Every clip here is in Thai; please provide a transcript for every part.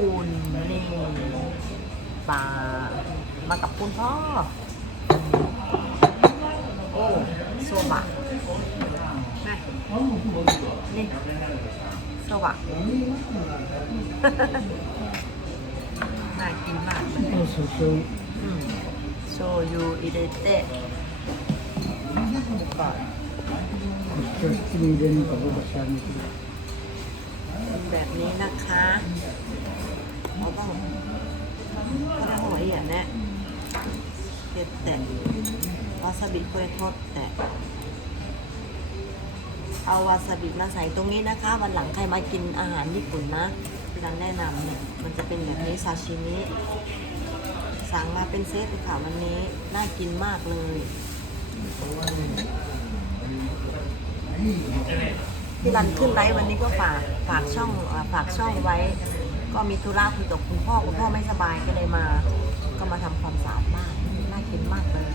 ปูนนี่ปลามากับคุณพ่อ โอ้โซบะนี่โซบะน่ากินมากโชยูอิเดเตะแบบนี้นะคะ เราต้องก็ได้หอยอะนะเก็บแต่วาซาบิโคเรโทสแต่เอาวาซาบิมาใส่ตรงนี้นะคะ วันหลังใครมากินอาหารญี่ปุ่นนะที่ร้านแนะนำเนี่ยมันจะเป็นแบบนี้ซาชิมิสั่งมาเป็นเซตเลยค่ะวันนี้น่ากินมากเลยพี่รันขึ้นไลฟ์วันนี้ก็ฝากฝากช่องฝากช่องไว้ ก็มีธุระคุยกับคุณพ่อคุณพ่อไม่สบายก็เลยมา ก็มาทำความสะอาดบ้านน่ากินมากเลย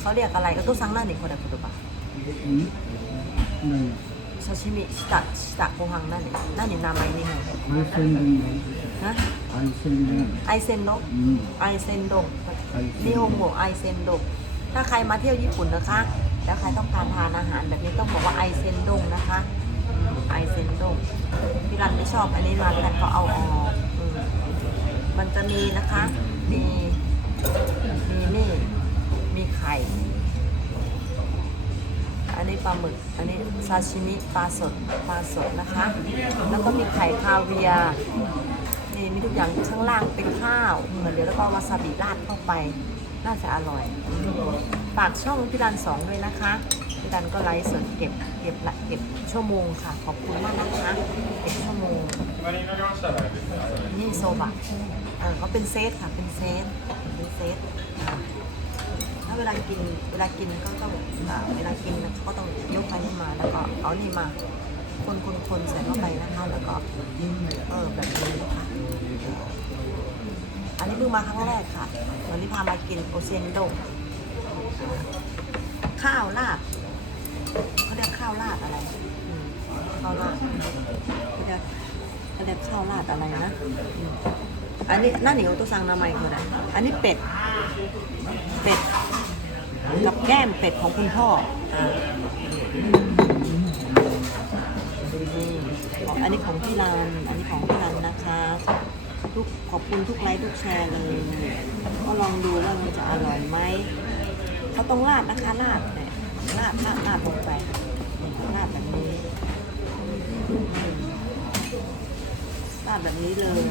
เขาเรียกอะไรก็ต้องสั่งหน้าหนึ่งคนเดียวคุณตัวปะ うん。何 ซาชิมิชิตะชิตะโกฮังหน้าหนึ่งหน้าหนึ่งนามัยนี่ไง 海鮮丼 นะ 海鮮丼。 ไอเซนโด うん。 ไอเซนโด 海 นิ 鮮 ฮง 丼。 โกไอเซนโดถ้าใครมาเที่ยวญี่ปุ่นนะคะ แล้วใครต้องการทานอาหารแบบนี้ต้องบอกว่าไอเซนดง ชอบอันนี้มาพี่รันก็เอาออกมันจะมีนะคะ มีมีนี่ มีไข่ อันนี้ปลาหมึก อันนี้ซาชิมิปลาสดปลาสดนะคะ แล้วก็มีไข่คาเวียร์นี่มีทุกอย่างข้างล่างเป็นข้าวเหมือนเดี๋ยวแล้วก็วาซาบิราดเข้าไป น่าจะอร่อย ฝากช่องพี่รันสองด้วยนะคะ พี่รันก็ไลฟ์สดเก็บเก็บละเก็บชั่วโมงค่ะ ขอบคุณมากนะคะเก็บชั่วโมงนี่โซบะเออเขาเป็นเซตค่ะ เป็นเซตเป็นเซตถ้าเวลากินเวลากินก็ต้องอ่าเวลากินเขาก็ต้องยกไปนี่มาแล้วก็เอานี่มาคนคนคนใส่เข้าไปนะคะแล้วก็เออแบบนี้นะคะอันนี้เพิ่งมาครั้งแรกค่ะวันนี้พามากินโอเซียนโดข้าวราด เขาเรียกข้าวราดอะไรข้าวราดเขาเรียกเขาเรียกข้าวราดอะไรนะอันนี้นั่นเหนียวตัวซังนามัยคืออะไรอันนี้เป็ด เป็ดกับแก้มเป็ดของคุณพ่ออันนี้ของพี่รันอันนี้ของพี่รันนะคะทุกขอบคุณทุกไลค์ทุกแชร์เลย ก็ลองดูว่ามันจะอร่อยไหมเขาต้องราดนะคะราด เนี่ยราดราดราดลงไปราดแบบนี้ราดแบบนี้เลย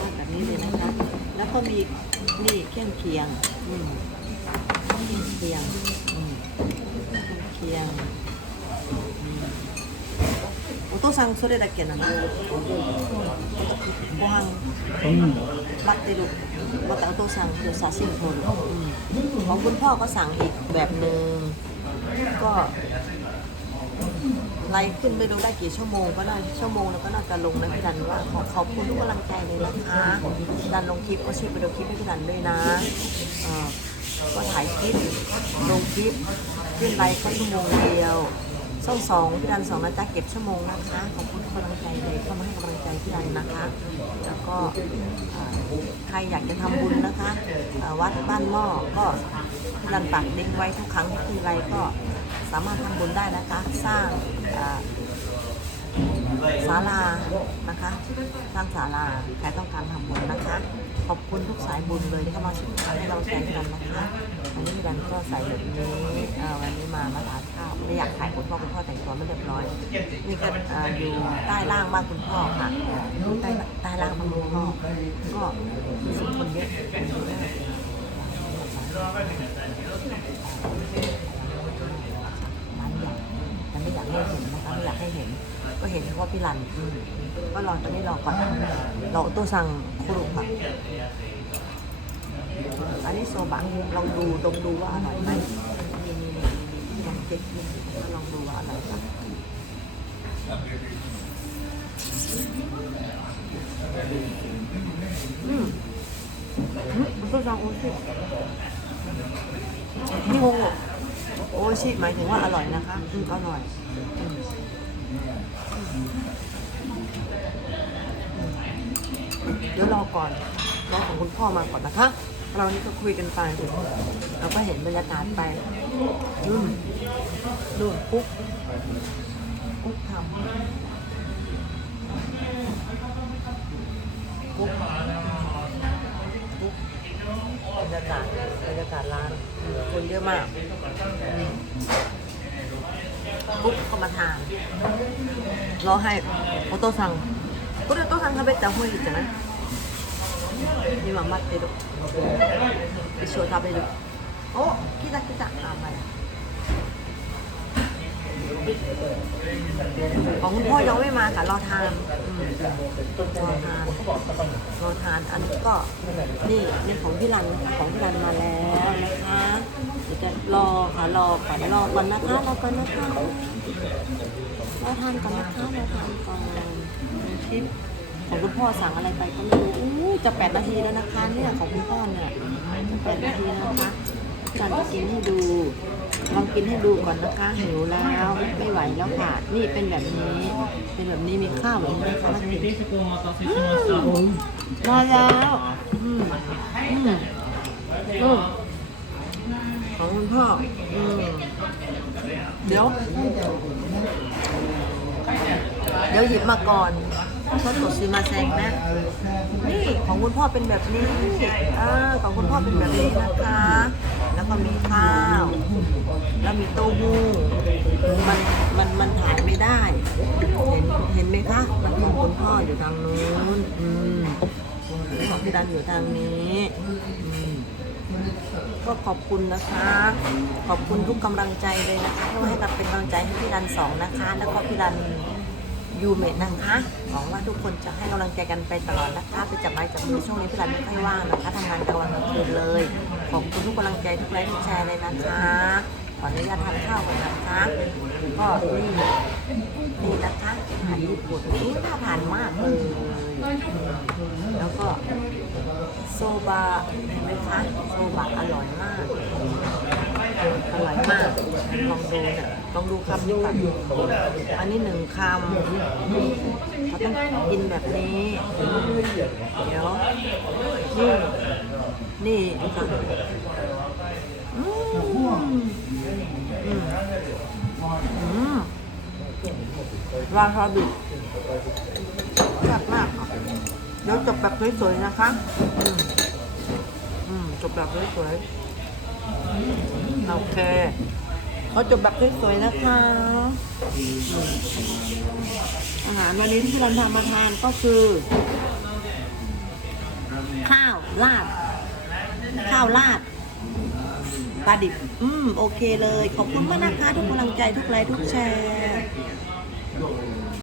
ราดแบบนี้เลยนะคะ แล้วก็มีนี่เครื่องเคียงอืมเครื่องเคียงอืมเครื่องเคียงอืมお父さんそれだけなのご飯うん。 รักติลุกว่าตังต้อสั่งคือซาซิ่งโทนของคุณพ่อก็สั่งอีกแบบหนึ่งก็ไล่ขึ้นไม่รู้ได้กี่ชั่วโมงก็ได้ชั่วโมงแล้วก็น่าจะลงนะพี่ดันว่าขอขอบคุณทุกกำลังใจเลยนะคะดันลงคลิปก็เช็คไปดูคลิปให้พี่ดันด้วยนะก็ถ่ายคลิปลงคลิปขึ้นไลฟ์แค่ชั่วโมงเดียวช่องสองพี่ดันสองนะจ๊ะเก็บชั่วโมงนะคะขอบคุณกำลังใจเลยเข้ามาให้กำลังใจพี่ดันนะคะ ก็ใครอยากจะทำบุญนะคะ วัดบ้านหม้อก็รันปักลิงก์ไว้ทุกครั้งที่ขึ้นไรก็สามารถทำบุญได้นะคะ สร้างอ ศาลานะคะสร้างศาลาใครต้องการทำบุญนะคะ ขอบคุณทุกสายบุญเลยที่เข้ามาช่วยให้เราใจกันนะคะวันนี้ดันก็ใส่แบบนี้วันนี้มามาทานข้าวไม่อยากถ่ายคุณพ่อคุณพ่อแต่งตัวไม่เรียบร้อยนี่ก็เอ่ออยู่ใต้ล่างบ้านคุณพ่อค่ะอยู่ใต้ใต้ล่างบ้านคุณพ่อก็รู้สึกคนเยอะคนเยอะร้านใหญ่มันไม่อยากให้เห็นนะคะไม่อยากให้เห็น ก็เห็นเฉ พาะพี่รันก็รอตอนนี้รอก่อนรอตัวสั่งคุรุค่ะอันนี้โซบะลองดูลองดูว่าอร่อยไหมนี่นี่นี่ลองเช็คดูลองดูว่าอร่อยไหมอืมอืมตัวสั่งโอชินี่งงอะโอชิหมายถึงว่าอร่อยนะคะอืมอร่อยอ เดี๋ยวรอก่อนรอของคุณพ่อมาก่อนนะคะ เรานี่ก็คุยกันไปเราก็เห็นบรรยากาศไปอืมดูปุ๊กปุ๊กทำปุ๊กปุ๊กบรรยากาศบรรยากาศร้านคนเยอะมาก ปุ๊กก็มาทานรอให้โอโต้สั่งโอโต้สั่ง食べた方がいいじゃない今待ってる一生食べるお来た来たあまだของคุณพ่อยังไม่มาค่ะรอทานอืมรอทานรอทานอันนี้ก็นี่นี่ของพี่รันของพี่รันมาแล้วนะคะเดี๋ยวจะรอค่ะ รอก่อนรอก่อนนะคะรอก่อนนะคะรอทานก่อนนะคะรอทานก่อนคลิปของคุณพ่อสั่งอะไรไปก็ไม่รู้อู้จะแปดนาทีแล้วนะคะเนี่ยของคุณพ่อเนี่ยจะแปดนาทีแล้วนะคะกาอนกินให้ดูลองกินให้ดูก่อนนะคะหิวแล้วไม่ไหวแล้วค่ะ นี่เป็นแบบนี้เป็นแบบนี้มีข้าวแบบนี้ค่ะมาแล้วอืมอืมของคุณพ่ออื เดี๋ยว เดี๋ยวหยิบมาก่อนเพราะตดซีมาแซงนะ นี่ของคุณพ่อเป็นแบบนี้อ่าของคุณพ่อเป็นแบบนี้นะคะ แล้วก็มีข้าว แล้วมีเต้าหู้มันมันมันถ่ายไม่ได้ เห็นเห็นไหมคะ มันของคุณพ่ออยู่ทางนู้น อืมของพี่ดันอยู่ทางนี้อืม ก็ขอบคุณนะคะ ขอบคุณทุกกำลังใจเลยนะคะที่ให้กับเป็นกำลังใจให้พี่ดันสองนะคะ แล้วก็พี่ดันยูเมดนะคะหวังว่าทุกคนจะให้กำลังใจกันไปตลอดนะคะไปจับไม้จับมือช่วงนี้พี่รันไม่ค่อยว่างนะคะทำงานกลางวันกลางคืนเลย ขอบคุณทุกกำลังใจทุกไลค์ทุกแชร์เลยนะคะขออนุญาตทานข้าวก่อนนะคะก็นี่นี่นะคะอาหารญี่ปุ่นนี่น่าทานมากเลย แล้วก็โซบะเห็นไหมคะโซบะอร่อยมาก อร่อยมากลองดูเนี่ยลองดูคำนี้ก่อนอันนี้หนึ่งคำเขาต้องกินแบบนี้เดี๋ยวนี่นี่ดูค่ะอืมอืมอืมราชาบิแซ่บมาก ค่ะเดี๋ยวจบแบบสวยๆนะคะอืมอืมจบแบบสวยๆโอเคเขาจบแบบสวยๆนะคะอืมอาหารวันนี้ที่เราทำมาทานก็คือ ข้าวราด ข้าวราดปลาดิบ อืม โอเคเลย ขอบคุณมากนะคะ ทุกกำลังใจทุกไลค์ทุกแชร์